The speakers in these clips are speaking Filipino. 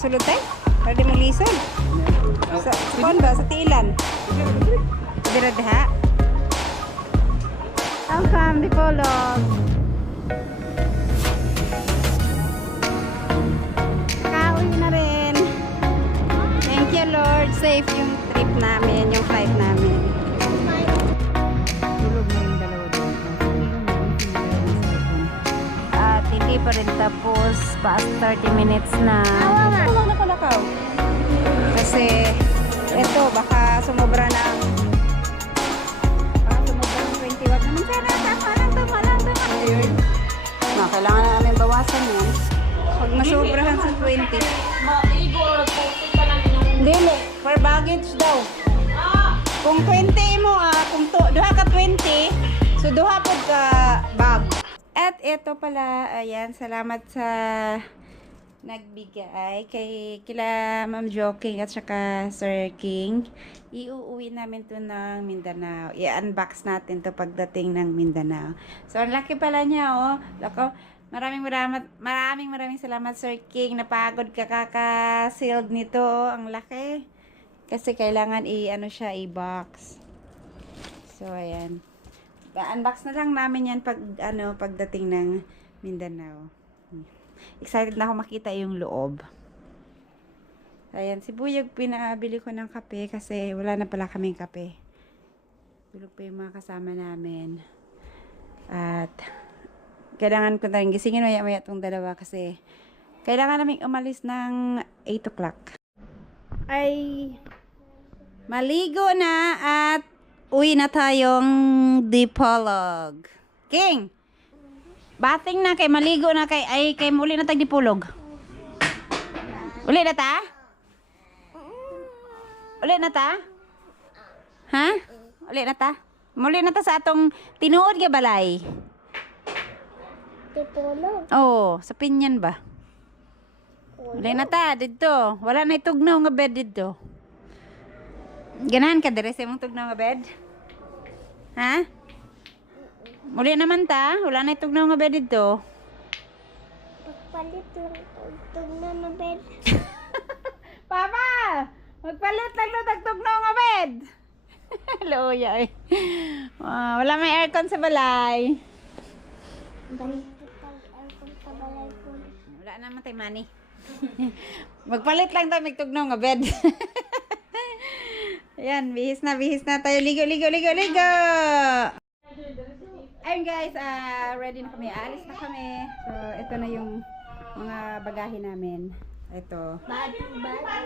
susulod tayo. Para di mo lisod. Sa kuan ba? Sa tiilan. Dira diha. Welcome, Dipolog. Kauwi na rin. Thank you, Lord. Safe yung trip namin, yung flight namin. Tulog na yung dalawa doon. At hindi pa rin tapos. Past 30 minutes na. Tulog na kalakaw. Kasi, eto, baka sumobra ng 20 watt naman. Sana, tama lang. Ayun. Kailangan na namin bawasan yan. Pag masobrahan sa 20. Hindi, per baggage daw. Kung 20 mo, kung duha ka 20, so duha po ka bag. At ito pala, ayan, salamat sa nagbigay kay kila Ma'am Joking at saka Sir King. Iuuwi namin to ng Mindanao. I-unbox natin to pagdating ng Mindanao. So, ang laki pala niya, oh. Lako, maraming salamat, Sir King. Napagod ka kaka-sealed nito. Ang laki. Kasi kailangan i-ano siya, i-box. So, ayan. Unbox na lang namin yan pagdating ng Mindanao. Excited na ako makita yung loob. Ayan, si Buyog, pinabili ko ng kape kasi wala na pala kaming kape. Tulog pa yung mga kasama namin. At kailangan ko na rin gisingin maya-maya itong dalawa kasi kailangan namin umalis ng 8 o'clock. Ay, maligo na at uwi na tayong Dipolog. King! Bating na kay maligo na kay muli na tag Dipolog. Uli na ta? Uli na ta? Ha? Uli na ta? Muli na ta sa atong tinuod nga balay. Dipolog. Oh, sa Pinyan ba? Uli na ta didto. Wala na itugnaw nga bed didto. Ganahan ka dire sa imong tugnaw nga bed? Ha? Muli naman ta, wala na itugnaw nga bed dito. Pagpalit lang tugtog na bed. Papa! Magpalit lang na tugnaw nga bed. Hello, yay. Wala may aircon sa balay. Balik pag-aircon sa balay ko. Wala naman tayo money. Magpalit lang tayo magtugnaw nga bed. Ayan, bihis na tayo. Ligo. Ayun guys, ready na kami. Aalis na kami. So, ito na yung mga bagahe namin. Ito.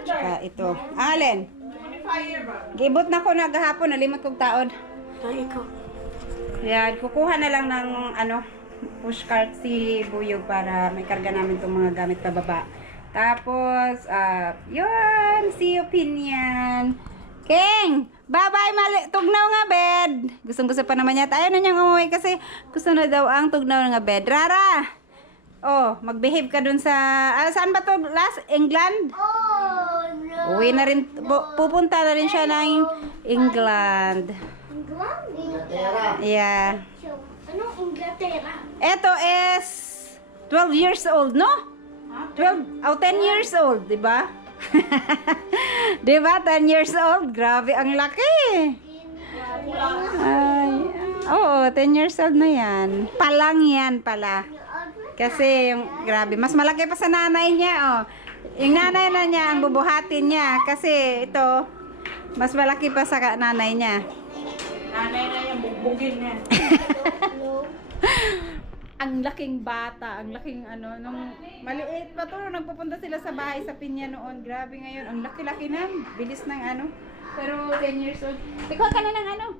Tsaka ito. Alin? Gibot na ko na gahapon. Nalimot kong taon. Yan. Kukuha na lang ng pushcart si Buyog para may karga namin itong mga gamit pababa. Tapos, yun. See you, Pinyan. King! Bye-bye, tugnaw nga bed. Gustong-gusto pa naman yata. Ayaw na niyang umuwi kasi gusto na daw ang tugnaw nga bed. Rara! Oh, mag-behave ka dun sa... saan ba to last? England? Oh, no. Uwi na rin. Pupunta na rin siya ng England. Inglaterra. Yeah. So, anong Inglaterra? Ito is 12 years old, no? 10 years old, di ba? Diba? 10 years old. Grabe, ang laki. Ay, oo, 10 years old na yan. Palang yan pala. Kasi, grabe, mas malaki pa sa nanay niya, oh. Yung nanay na niya, ang bubuhatin niya. Kasi, ito, mas malaki pa sa nanay niya. Nanay na yung bugbugin niya. Ang laking bata, ang laking nung maliit pa to, nagpupunta sila sa bahay sa Pinya noon. Grabe ngayon, ang laki-laki na, bilis ng pero 10 years old. Ikaw ka na ng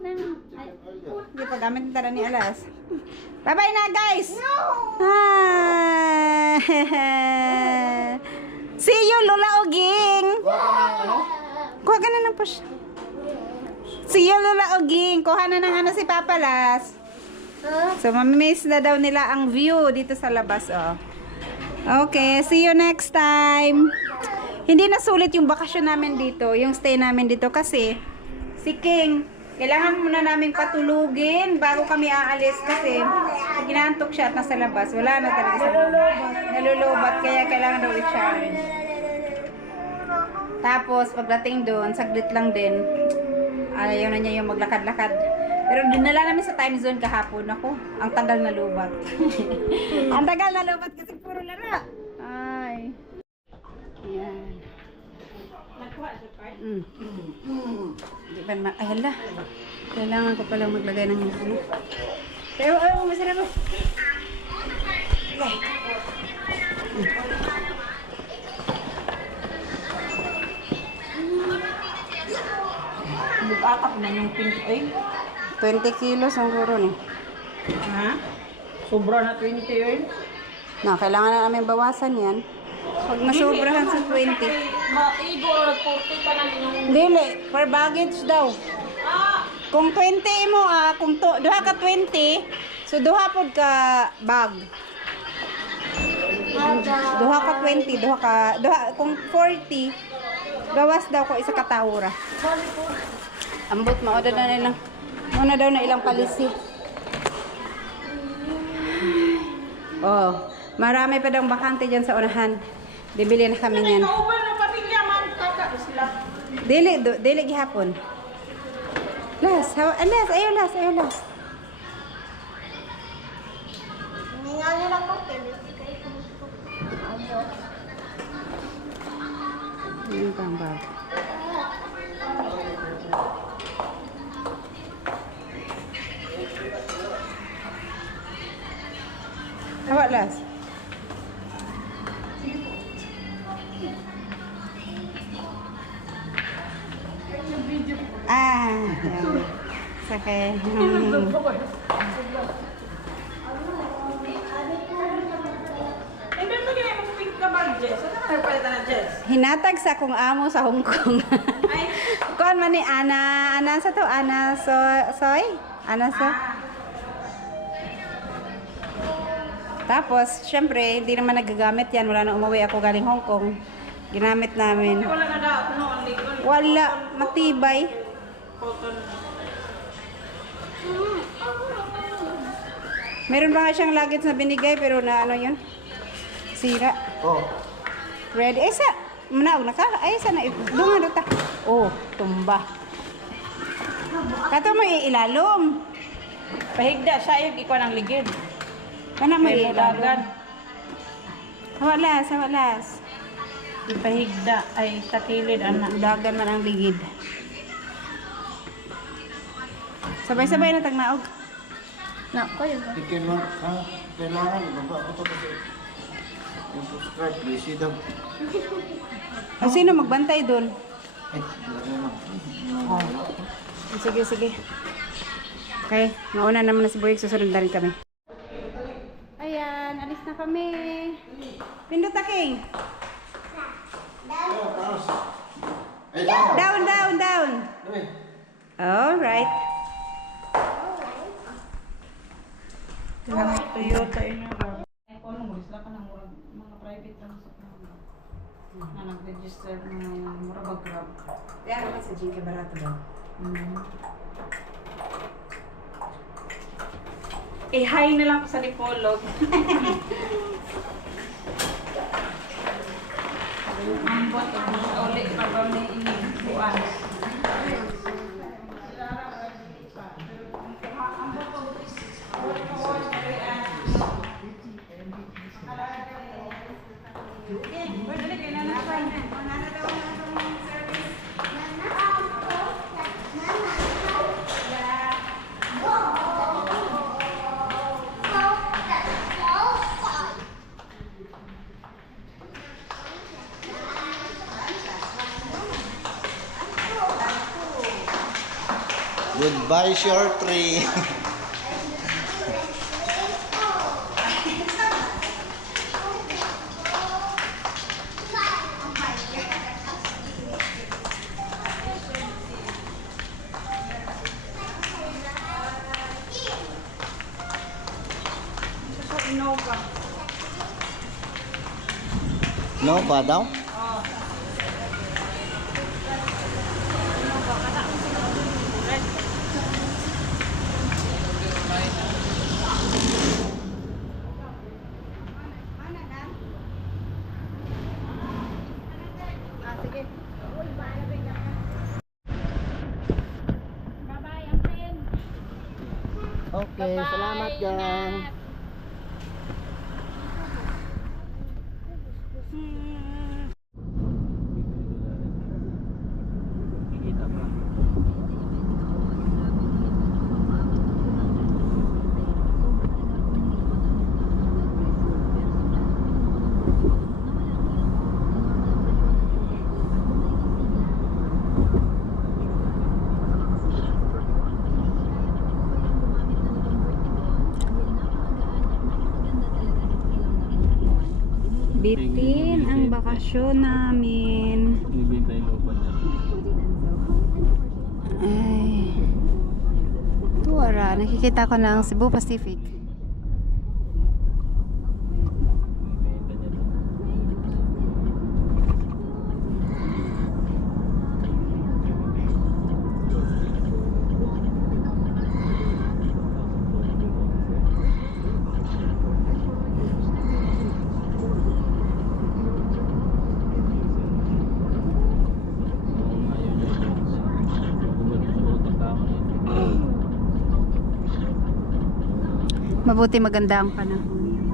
hindi pa gamit na ni Alas. Bye-bye na guys! No! See you, Lola Oging! Kuha ka na ng push. See you, Lola Oging! Kuha na ng si Papa Las. So, mamimiss na daw nila ang view dito sa labas, oh. Okay, see you next time. Hindi na sulit yung bakasyon namin dito, yung stay namin dito kasi si King, kailangan muna namin patulugin bago kami aalis kasi ginantok siya at nasa labas. Wala na talaga sa nalulubat, kaya kailangan daw i-charge. Tapos, pagdating doon, saglit lang din. Ayaw na niya yung maglakad-lakad. Pero dinala namin sa time zone kahapon. Ako, ang tagal na lubat. Ang tagal na lubat kasi puro laro. Ay. Yan. Di ba naman, ay hala. Kailangan ko palang maglagay ng ano. Pero, masarap mo. Mag-atak na yung pink ay. 20 kilos ang guro ni. Ha? Sobra na 20 yun. Na, kailangan na namin bawasan yan. Pag nasobrahan sa 20. Igor, 40 ka lang yung... Dili, per baggage daw. Kung 20 mo, kung duha ka 20, so duha pod ka bag. Duha ka 20, kung 40, gawas daw ko isa ka tawura. Ambot, maoda na nilang, muna daw na ilang palisi. Oh, marami pa daw bakante dyan sa unahan. Bibili na kami niyan. Kauban na pamilya man, kaka sila. Dili gihapon. Las, ayaw las. Ningalin ako. Yung pang bag. Awak las. Yan. Sakay. Hindi mo ganyan mong pink ka ba, Jess? Saan ka nagpalitan na, Jess? Hinatag sa kong amo sa Hong Kong. Ay, Kuan man ni Ana sa to, Soy? Ana so? Tapos, syempre, hindi naman nagagamit yan. Wala na umuwi ako galing Hong Kong. Ginamit namin. wala na daw. Ano, ang legal. Wala, matibay. Cotton. Meron pa nga siyang luggage na binigay, pero na ano yun? Sira. Oh, Ready? Ay, manaog na ka? Ay, sana, dunga na ta. Oh, tumba. Kato mo ilalom. Pahigda siya yung ikaw ng ligid. Kana mo May mulagan. ilalom. Hawalas. Pahigda ay sa kilid, anak. Dagan man ang ligid. Sabay-sabay na tagnaog. Na, kayo ba? kailangan ibaba ko to kasi yung subscribe, please, daw. O sino magbantay doon? Lagyan na. Sige. Okay, mauna naman na si Boyek, susunod na rin kami. Ayan, alis na kami. Pindot King. Ay, down! Down. Dami. Alright. Toyota yun yung kung ano, sila ka ng mga private lang na nag-register na yung murabag grab. Kaya naman sa GK barato daw. Hi na lang ko sa Dipolog. Ang bot, ulit pa ba may inibuan. Goodbye, short tree. Innova. No, pa daw? Sige. Okay, salamat gang. Bitin ang bakasyon namin. Ay. Tuwara, nakikita ko ng Cebu Pacific. Mabuti maganda ang panahon.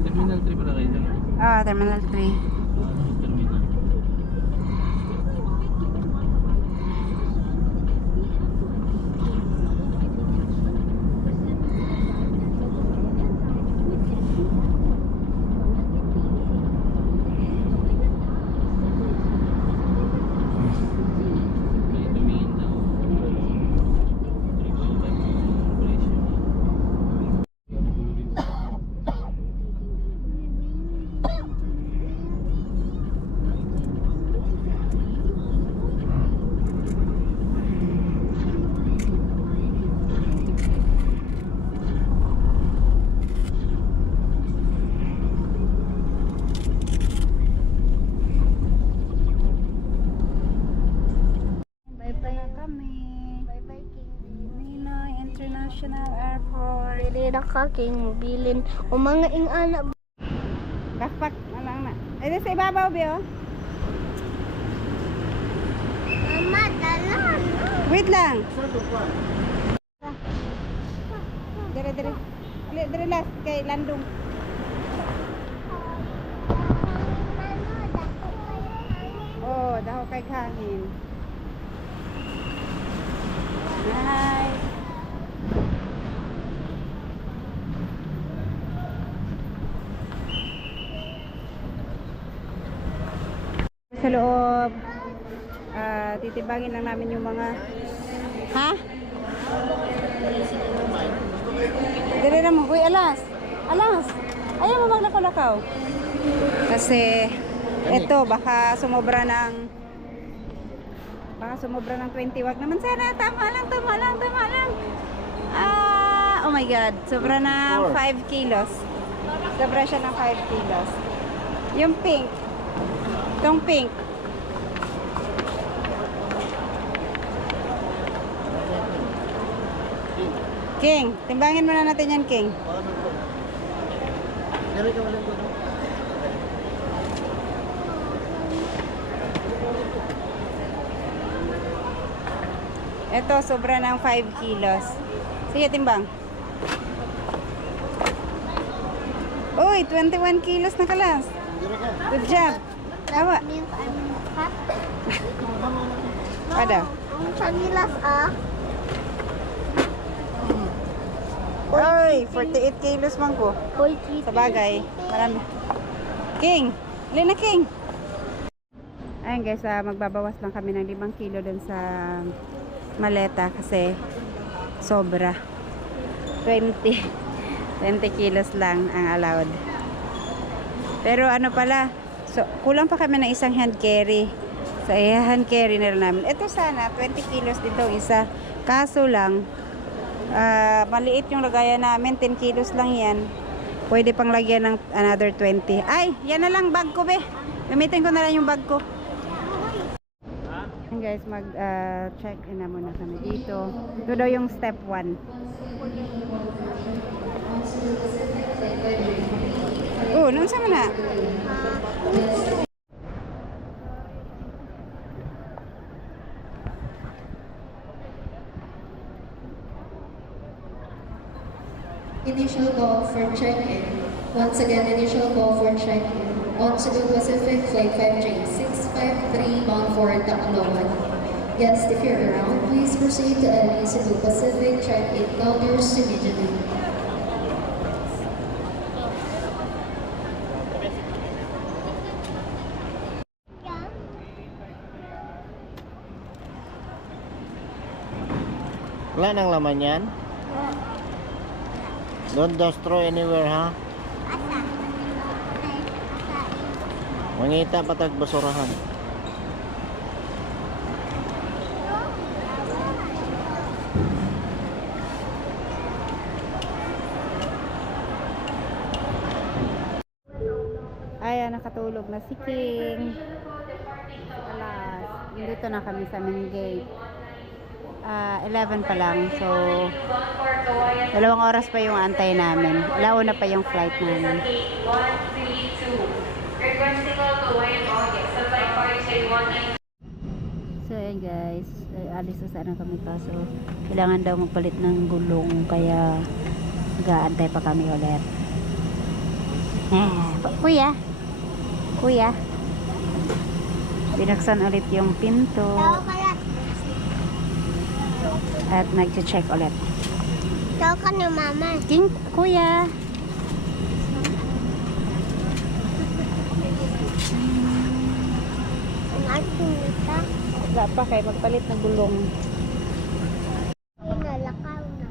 Terminal 3 pala kayo dyan. Terminal 3. Terminal. May tumingin daw. 3.5 presyo. Bye-bye na kami. Bye-bye, King. Ninoy International Airport. Pwede na ka, King. Bilin. O mga ingana. Backpack na lang na. Ay, sa ibabaw, Bio. Mama, dalan. Wait lang. Dire. Dire last kay Landong. Oh, daho kay hangin. Hi. Sa loob, titibangin lang namin yung mga Dire na mo, uy, alas, ayaw mo maglakaw-lakaw kasi ito baka sumobra ng 20. Wag naman sana, tama lang. Oh my god, sobra ng 5 kilos. Sobra siya ng 5 kilos. Yung pink, itong pink, King, timbangin muna natin yan, King. Dari ka walang ko. Ito, sobra ng 5 kilos. Sige, timbang. Uy, 21 kilos na kalas. Good job. Tawa. Means I'm fat. Pada. Ang chagilas, Uy, 48 kilos man ko. Hoy, Kitty. Sa bagay, marami. King, alin na, King. Ayun guys, magbabawas lang kami ng 5 kilo dun sa maleta kasi sobra. 20 kilos lang ang allowed. Pero ano pala, so, kulang pa kami ng isang hand carry. So, hand carry na rin namin. Ito sana, 20 kilos dito isa. Kaso lang, maliit yung lagayan namin, 10 kilos lang yan. Pwede pang lagyan ng another 20. Ay, yan na lang bag ko, be. Gamitin ko na lang yung bag ko. Ayan guys, mag-check in na muna kami dito. Ito daw yung step 1. Oh, nung sama na? Initial call for check-in. Once again, initial call for check-in. On Cebu Pacific Flight 5J653 bound for Tacloban. Guests, if you're around, please proceed to any Cebu Pacific check-in counters immediately. Wala nang laman yan? Don't destroy anywhere, ha? Mangita patag basurahan. Ayan, nakatulog na si King. Alas, dito na kami sa main gate. 11 pa lang. So, 2 oras pa yung antay namin. Alauna pa yung flight namin. So, ayan guys. Alis na sana kami pa. So, kailangan daw magpalit ng gulong. Kaya, mag-aantay pa kami ulit. Kuya. Kuya. Binuksan ulit yung pinto. At nag-check ulit. Tawag ka ni Mama. King, kuya. Ang ating nita. Wala pa kayo magpalit ng gulong. Nalakaw na.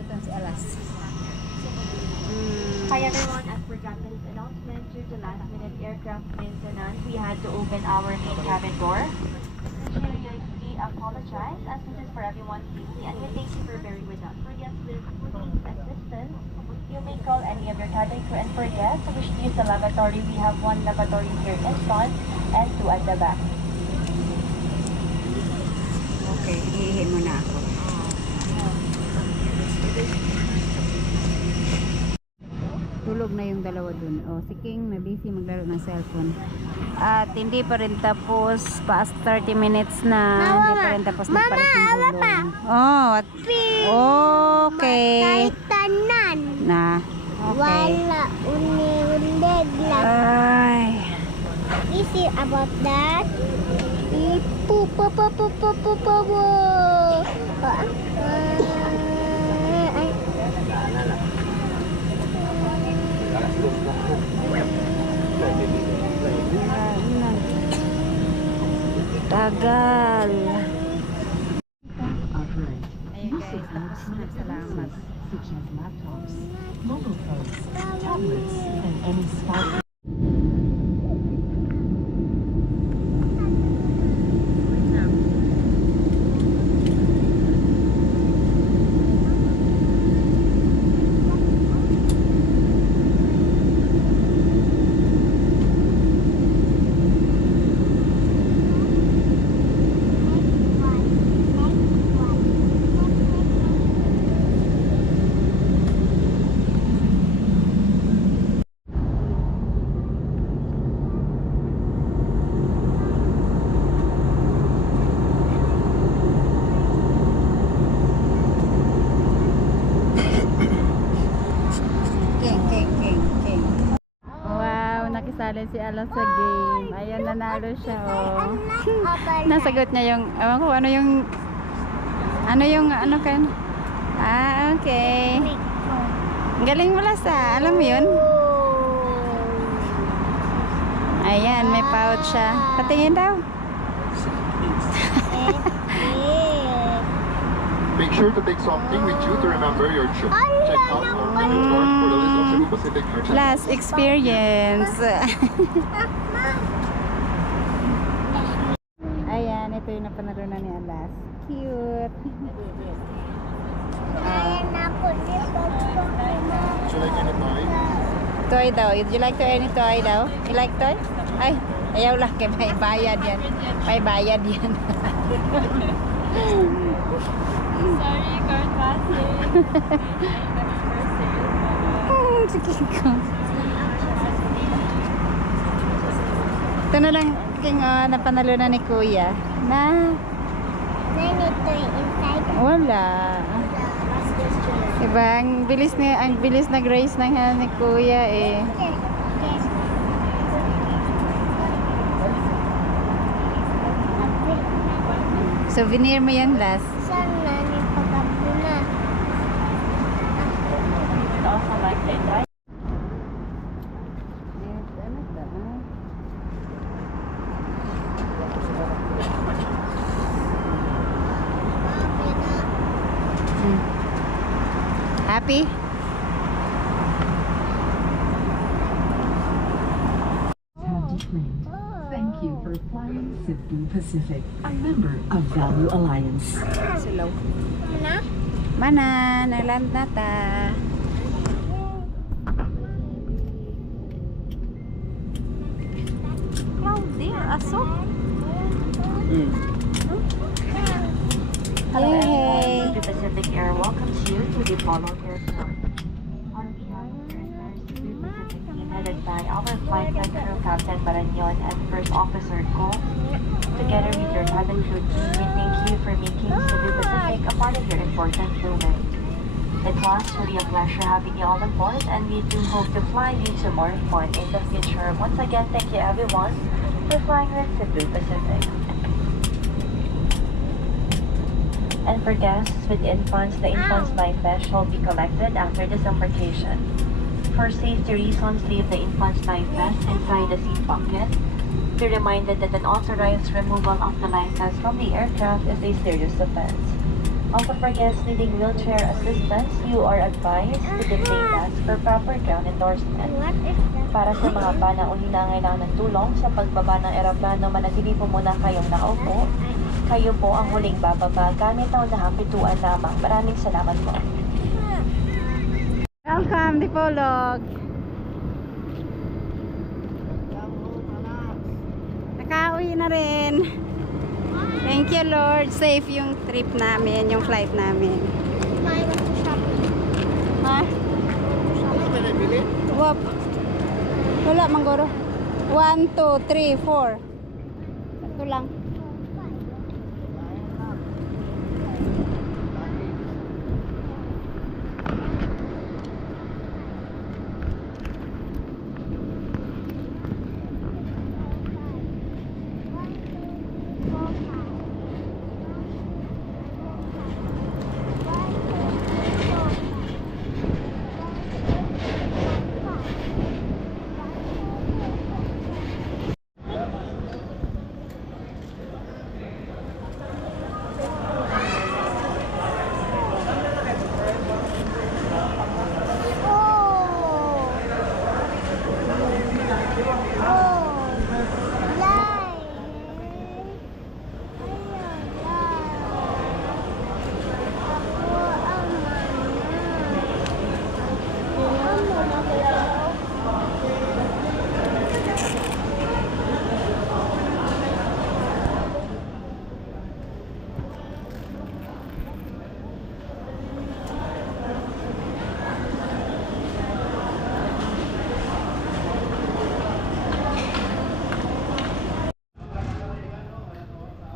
Ito si Alas. Hi everyone, as per Captain's announcement, due to last minute aircraft maintenance, we had to open our main cabin door. We apologize as this is for everyone's safety and we thank you for bearing with us. For guests with routine assistance, you may call any of your cabin crew, and for guests who wish to use the lavatory, we have 1 lavatory here in front and 2 at the back. Okay, hihihin mo na ako. Tulog na yung dalawa dun. Oh, si King na busy maglaro ng cellphone. At hindi pa rin tapos. Past 30 minutes na. Hindi pa rin tapos na palit ng gulong. Oh, at, okay. Tanan. Na. Okay. Wala. Uni-unded lang. Ay. Easy about that. Ipu pa pa pa pa pa pa pa. Ay. Tagal. Ayun guys, tapos na. Salamat. King. Wow, nakisali si Alas sa game. Ayan, nanalo siya, oh. Nasagot niya yung, ewan ko, ano kan? Ah, okay. Ang galing mo, Lasa. Alam mo yun? Ayan, may pouch siya. Patingin daw. Make sure to take something with you to remember your trip. Check out our menu board for the list of Cebu Pacific merchandise. Last experience. Ayan, ito yung napanalunan ni Alas. Cute. Ayan ako dito. Would you like any toy? Toy daw. Would you like to any toy daw? You like toy? Ay, ayaw lang. Kaya may bayad yan. May bayad yan. Sorry, card passing. Sige ko. Ito na lang, King, napanalo na ni Kuya. Na, Then ito yung inside. wala. Diba? Ang bilis na grace ng ni Kuya eh. Souvenir mo yan, Las. Sana ni pagkabuna. Also like the drive. Happy? Thank you for flying Cebu Pacific, a member of Value Alliance. Sulaw. Mana? Mana, naland na ta. Cloudy or aso? Hello. The Pacific Air welcomes you to the Polo Airport. On behalf of the entire Cebu Pacific team headed by our flight deck crew Captain Marañon and First Officer Go, together with your cabin crew team, we thank you for making Cebu Pacific a part of your important moment. It was truly a pleasure having you all on board, and we do hope to fly you to more fun in the future. Once again, thank you everyone for flying with Cebu Pacific. And for guests with infants, the infants' life vest shall be collected after disembarkation. For safety reasons, leave the infant's life vest inside the seat pocket. Be reminded that an unauthorized removal of the life vest from the aircraft is a serious offense. Also for guests needing wheelchair assistance, you are advised to display masks for proper ground endorsement. What is that? Para sa mga panahon na kailangan ng tulong sa pagbaba ng eroplano, manatili po muna kayong nakaupo. Kayo po ang huling bababa gamit ang nakapituan lamang. Maraming salamat po. Welcome, Dipolog. Nakauwi na rin. Thank you, Lord. Safe yung trip namin, yung flight namin. May gusto shopping. Ha? Wap. Wala, manggoro. 1, 2, 3, 4. Ito lang.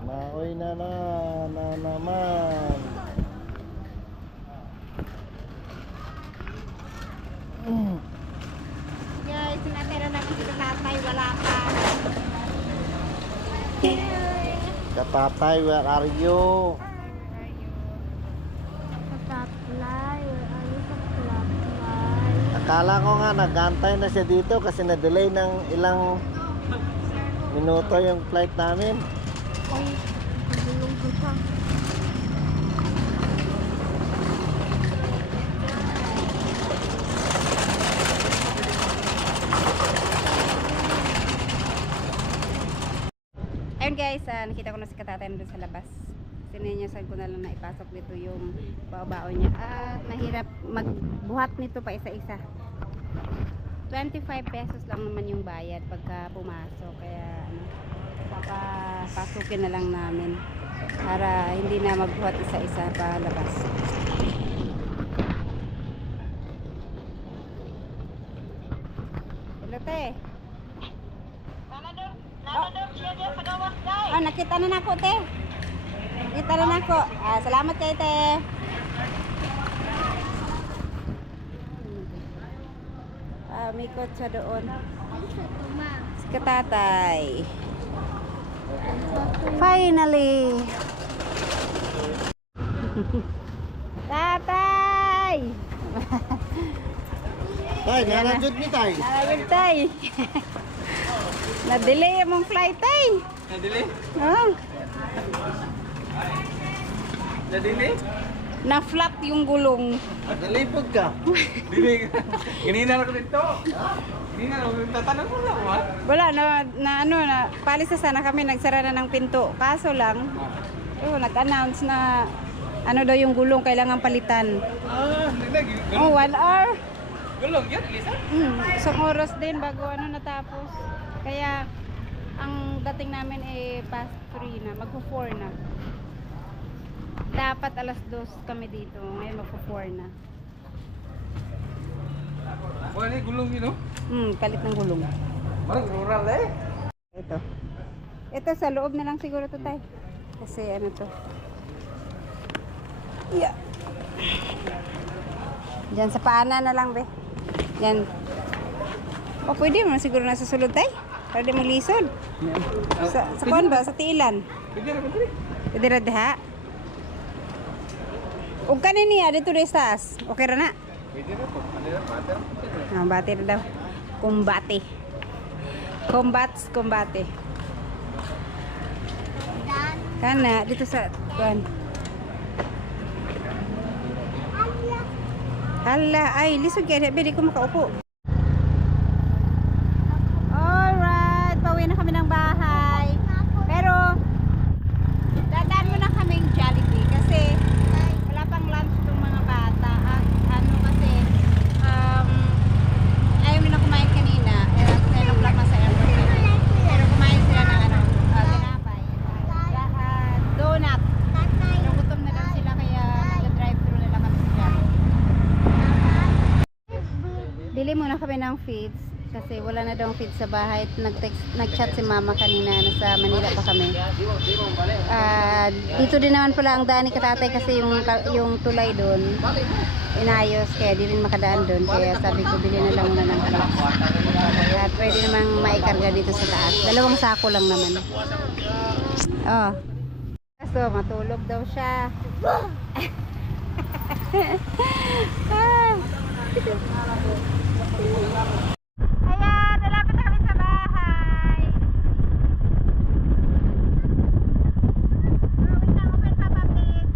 Maoy na naman. Guys, sinatira namin si tatay, wala pa. Katatay, where are you? Supply. Where are you, supply? Akala ko nga nag-antay na siya dito kasi na-delay ng ilang minuto yung flight namin. Uy, bulong ko siya. Ayun guys, nakita ko na si katatay doon sa labas. Sininyasan ko na lang na ipasok dito yung bao-bao niya. At mahirap magbuhat nito pa isa-isa. 25 pesos lang naman yung bayad pagka pumasok. Kaya papasukin na lang namin para hindi na magbuhat isa-isa pa labas. Hello, te. Oh, nakita na nako, te. Nakita na nako. Salamat kay te. umikot siya doon. Ma. Si katatay. Finally! Tatay! Tay, naradjud ni tay. Narayag tay. Na-delay mong flight tay. Na-delay? Ah, Na-delay? na-flat yung gulong. Nalipog ka. Delay ka. Ganina ako dito. Ganina ako tatanong mo lang, ha? Wala na palis na sana kami, nagsara na ng pinto. Kaso lang, nag-announce na ano daw yung gulong kailangan palitan. Nagdag. Oh, 1 hour. Gulong yan, Lisa? Isang oras din bago natapos. Kaya ang dating namin past 3 na, magpo-4 na. Dapat alas 2 kami dito. Ngayon magpo-4 na. Wala na gulong yun, no? Palit ng gulong. Marang rural eh. Ito. Ito sa loob na lang siguro to tay. Kasi ano to. Yeah. Diyan sa paanan na lang be. Yan. O pwede mo siguro na susulod tay. Para di maglisod. Sa kuan ba? Sa tiilan. Pwede na, pwede. Pwede na diha. Ug kanin niya dito di stas. Okay ra na. Pwede na po. Ano na, matter. Bate na daw. Kumbate. Kumbate. Kana dito sa kuan. Hala, ay lisod kaya di ko makaupo. Alright, pauwi na kami ng bahay. Pero dadaan mo na kaming Jollibee kasi wala pang lunch itong mga bata. Ano kasi ayaw nila kumain kanina. 9 o'clock na sa airport. Pero kumain sila ng tinapay. Donut. Pero gutom na lang sila kaya nag-drive-thru na lang kami sa Jollibee. Bili muna kami ng feeds kasi wala na daw feeds sa bahay. Nag-chat si mama kanina, nasa Manila pa kami. Dito din naman pala ang daan ni katatay kasi yung tulay doon inayos kaya di rin makadaan doon. Kaya sabi ko bili na lang muna ng feeds. At pwede namang maikarga dito sa taas. 2 sako lang naman. Oh. So matulog daw siya. Ayan, nalapit na kami sa bahay. Wait lang, open pa please.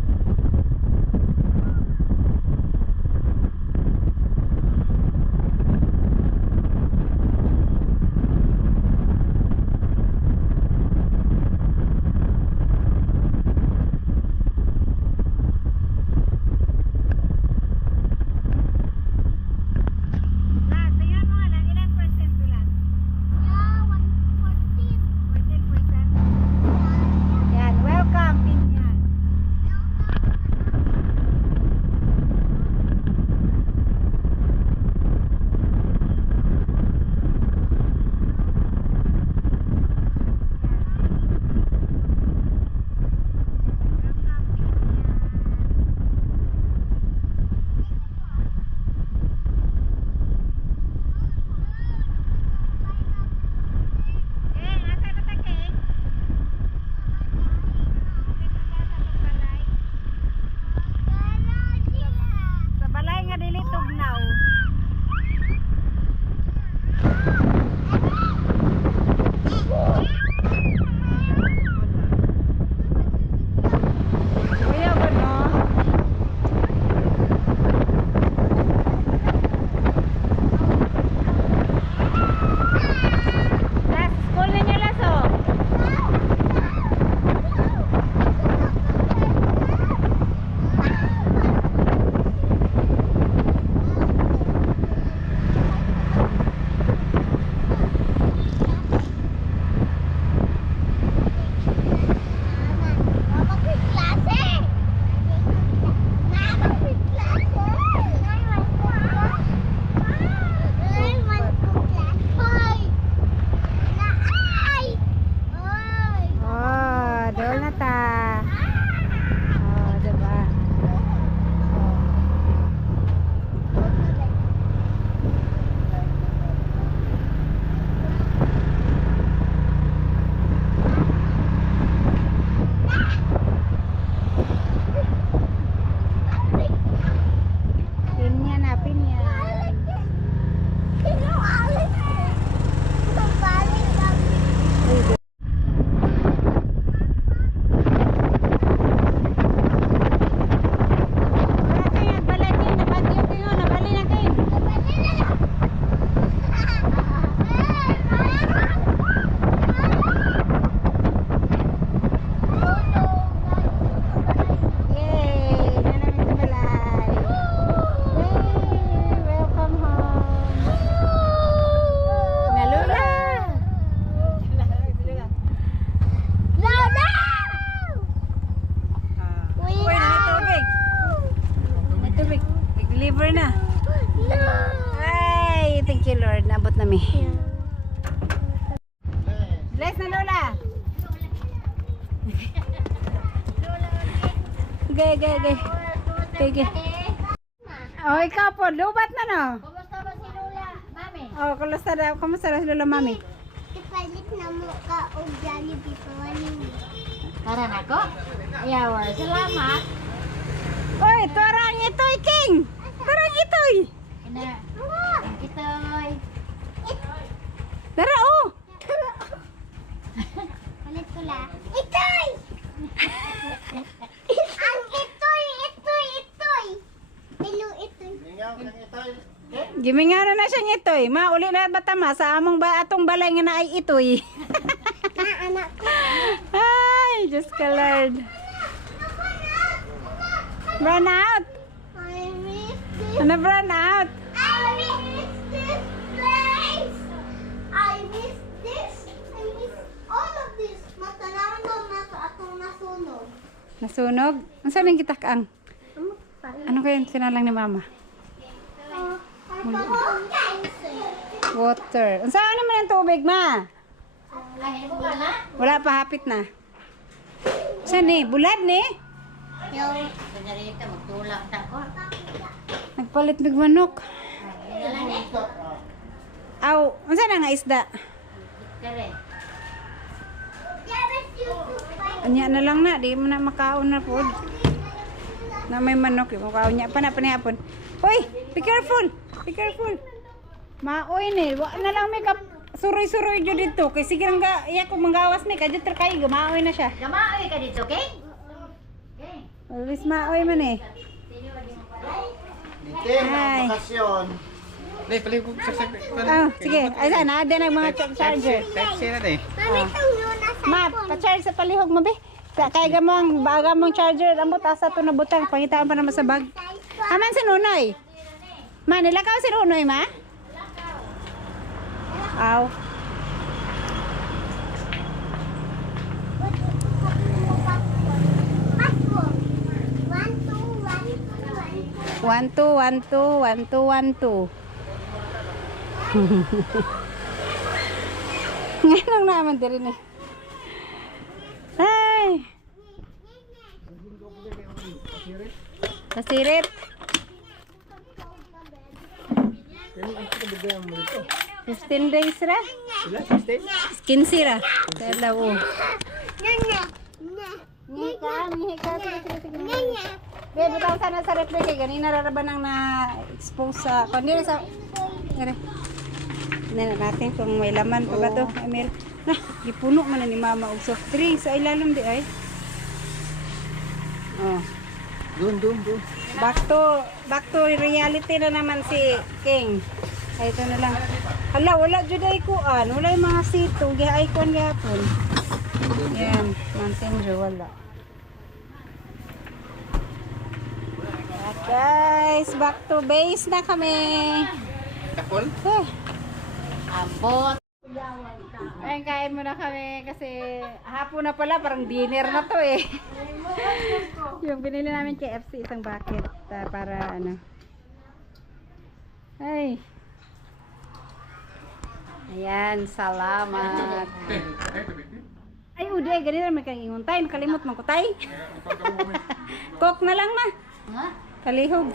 kami. Bless na Lola. Gay. Oh, ikaw po, lubat na no. Kumusta ba si Lola, Mami? Oh, kumusta na si Lola Mami? Ipalit na mo ka o Jollibee pa wani. Tara na ko. Ayaw, salamat. Oy, tarang itoy, King! Tarang itoy! Ina, ito'y. Tara, oh! Ulit ko la. Itoy! Ang itoy! Hello, itoy. Gimingaro na siyang itoy. Mauli na batama sa among atong balay nga na ay itoy. Anak ko. Ay, Diyos ka Lord. Run out! I miss this. Ano run out? I miss this place. I miss this. I miss all of this. Matanaw na sa atong nasunog. Nasunog? Ang sabi kita kaang? Ano kaya sinalang ni Mama? Water. Ang saan naman ang tubig, Ma? Wala pa, hapit na. Saan eh? Bulad ni? Yung, ganarita, magtulak ta ko. Nagpalit mig manok. Aw, ang saan nga isda? Kare. Anya na lang na, di mo na makaon na po. Na may manok, yung makaon niya. Panihapon. Hoy, be careful! Be careful! Maoy ni, wa na lang may suroy-suroy dyo dito. Kay sige lang ga, iya ko manggawas ni, kadyo terkay, gamaoy na siya. Gamaoy ka dito, okay? Always maoy man eh. Litim, ang bakasyon. Dai, pali ko sa Oh, sige. Ay, sana, ada na mga charger. Type-C na dai. Mami, itong Luna sa Ma, pa-charge sa palihog mo, be. Kaya gamang, baga mong charger. Ang butasa to na butang. Pangitaan pa naman sa bag. Aman si Nunoy. Ma, nilakaw si Nunoy, ma? Aw. passport. 1, 2, 1, 2, 1, 2. 1, 2, 1, 2, 1, 2. Ngayon naman din rin eh. Ay! Nasirit. 15 days ra. 15 ra. Kaya daw. Ngi ka. Be, butang sana sa refri kay ganina raraban ang na-expose sa kundi sa gani. Tingnan natin kung may laman pa ba to, Emil. Nah, gipuno man na ni Mama og soft drinks sa ilalim di ay. Oh. Doon. Back to reality na naman si King. Ay, ito na lang. Hala, wala jud ay kuan. Wala yung mga sito. Gihay kuan gapon. Yan, Mountain Dew wala. At guys, back to base na kami. Tapol? Abot. Ayun, kain muna kami kasi hapon na pala, parang dinner na to eh. Yung binili namin KFC, isang bucket para ano. Ay. Ayan, salamat. Ay, uday, ganito naman kang inguntay. Makalimot man ko tay. Coke na lang ma. Kalihog.